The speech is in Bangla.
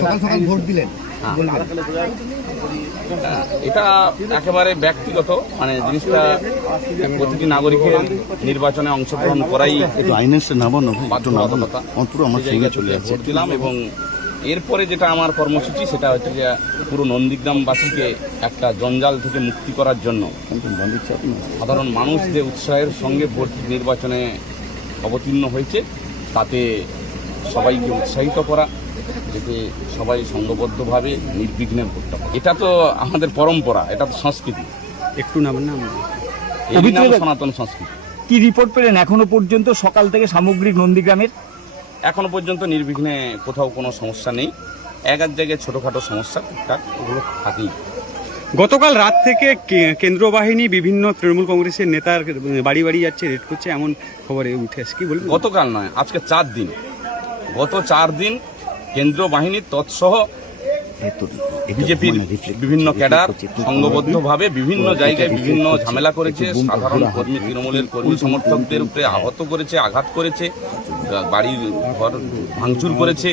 সকাল সকাল ভোট দিলেন, এটা একেবারে ব্যক্তিগত, মানে জিনিসটা প্রতিটি নাগরিকের নির্বাচনে অংশগ্রহণ করাই বাধ্যবাধকতা। ভোট দিলাম এবং এরপরে যেটা আমার কর্মসূচি সেটা হচ্ছে যে পুরো নন্দীগ্রামবাসীকে একটা জঞ্জাল থেকে মুক্তি করার জন্য সাধারণ মানুষ যে উৎসাহের সঙ্গে ভোট নির্বাচনে অবতীর্ণ হয়েছে তাতে সবাইকে উৎসাহিত করা, যাতে সবাই সংঘবদ্ধভাবে নির্বিঘ্নে ভোটটা করে। এটা তো আমাদের পরম্পরা, এটা তো সংস্কৃতি। একটু নাম সনাতন সংস্কৃতি। কি রিপোর্ট পেলেন এখনো পর্যন্ত সকাল থেকে সামগ্রিক নন্দীগ্রামের? এখনো পর্যন্ত নির্বিঘ্নে কোথাও কোনো সমস্যা নেই। এক জায়গায় ছোটোখাটো সমস্যা টুকটাক ওগুলো থাকেই। গতকাল রাত থেকে কেন্দ্র বাহিনী বিভিন্ন তৃণমূল কংগ্রেসের নেতার বাড়ি বাড়ি যাচ্ছে, রেড করছে, এমন খবরে উঠে আসে, কি বলবেন? গতকাল নয়, আজকে 4 দিন, গত 4 দিন কেন্দ্রীয় বাহিনীর তৎসহ বিজেপির বিভিন্ন ক্যাডার সংঘবদ্ধভাবে বিভিন্ন জায়গায় বিভিন্ন ঝামেলা করেছে। সাধারণ কর্মী, তৃণমূলের কর্মী সমর্থকদের উপরে আহত করেছে, আঘাত করেছে, বাড়ির ঘর ভাঙচুর করেছে।